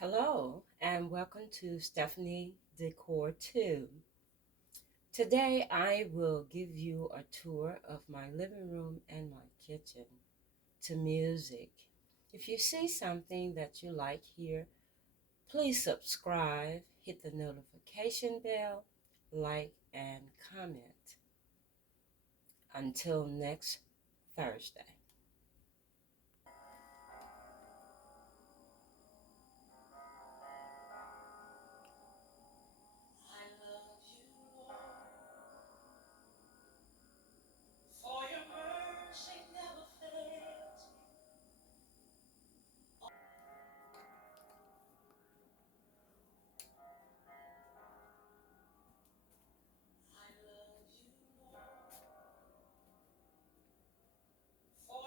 Hello, and welcome to Stephanie Decor 2. Today, I will give you a tour of my living room and my kitchen to music. If you see something that you like here, please subscribe, hit the notification bell, like, and comment. Until next Thursday. I love you, Lord, for your mercy never fails me. I love you, Lord, for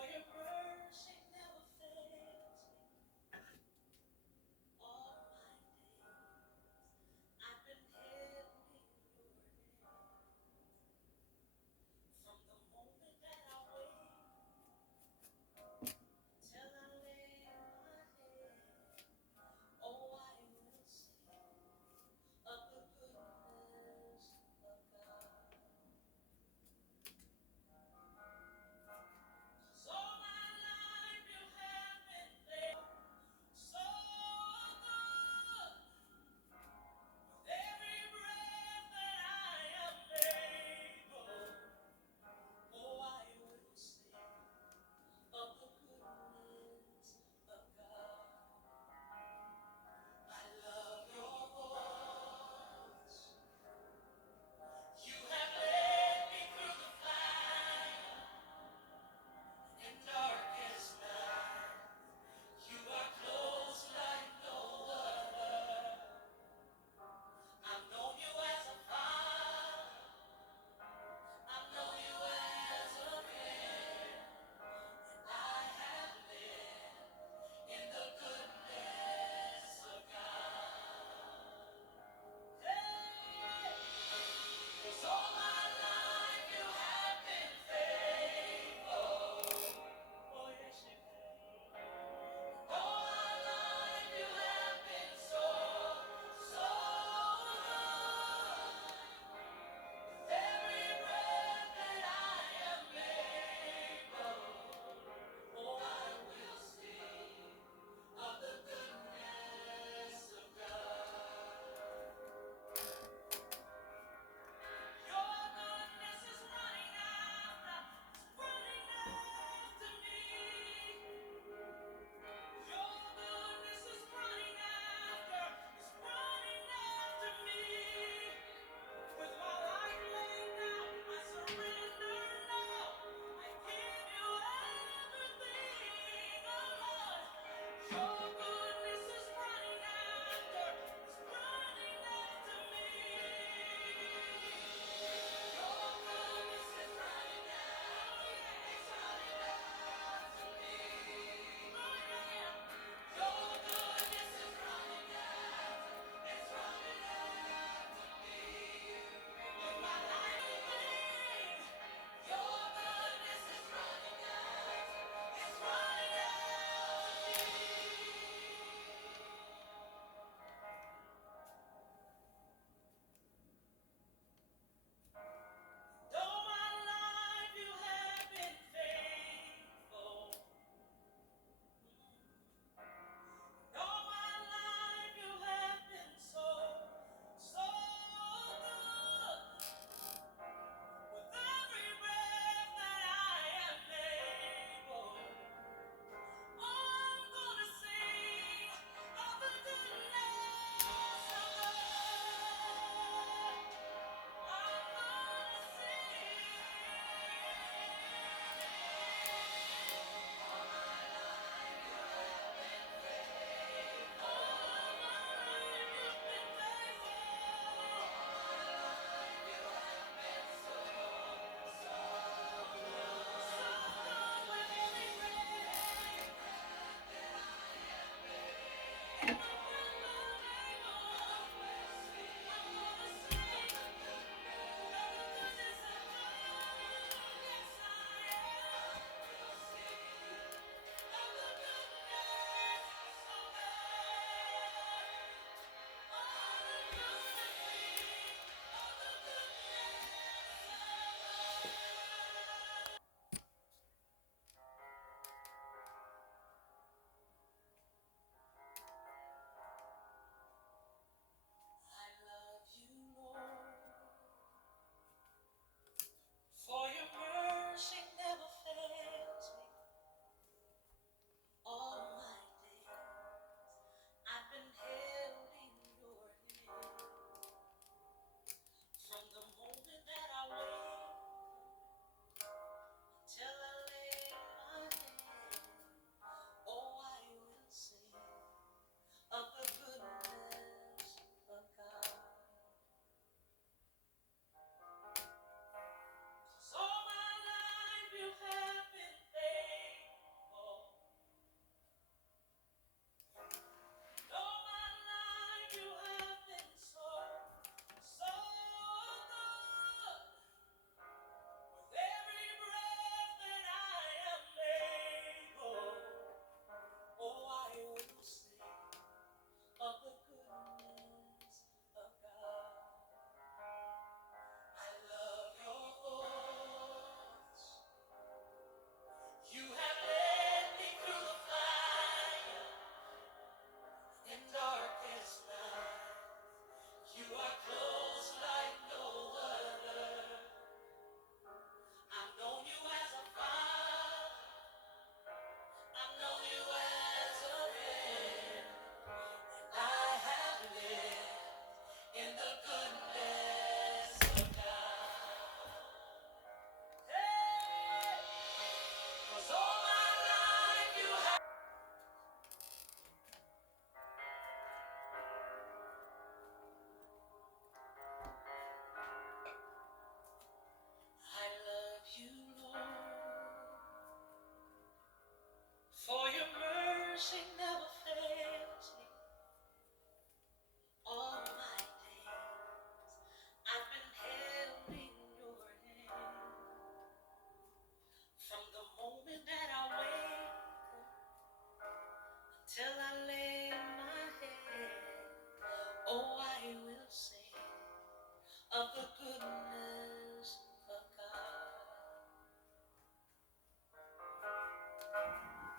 of the goodness of God.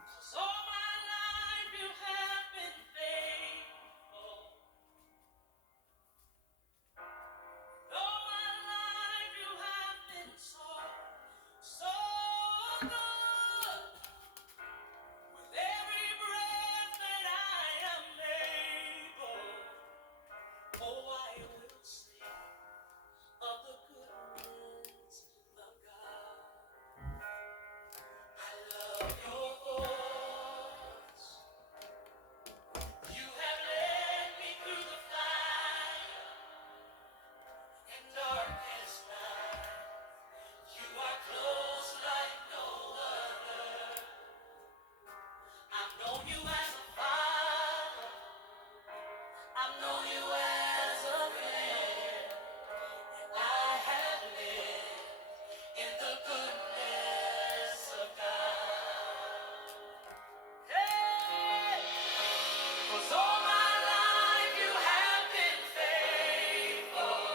'Cause all my life you have been faithful. All my life you have been so, so good. With every breath that I am able, oh, I will sing of the goodness of God. I love your voice. You have led me through the fire and darkest night. You are close like no other. I've known you as a father. I've known you as a friend. I have lived in the goodness of God. Hey! 'Cause all my life you have been faithful.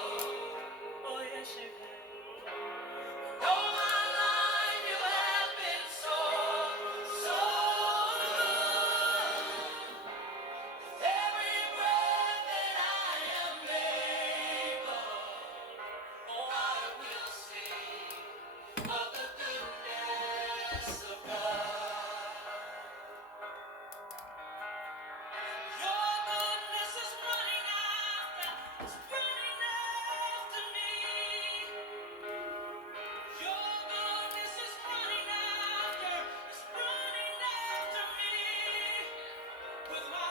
Oh, yes, you have. All my life you have been so, so good. Every breath that I am able, oh, I will sing of the goodness of God. Your goodness is running after me. Your goodness is running after me. With my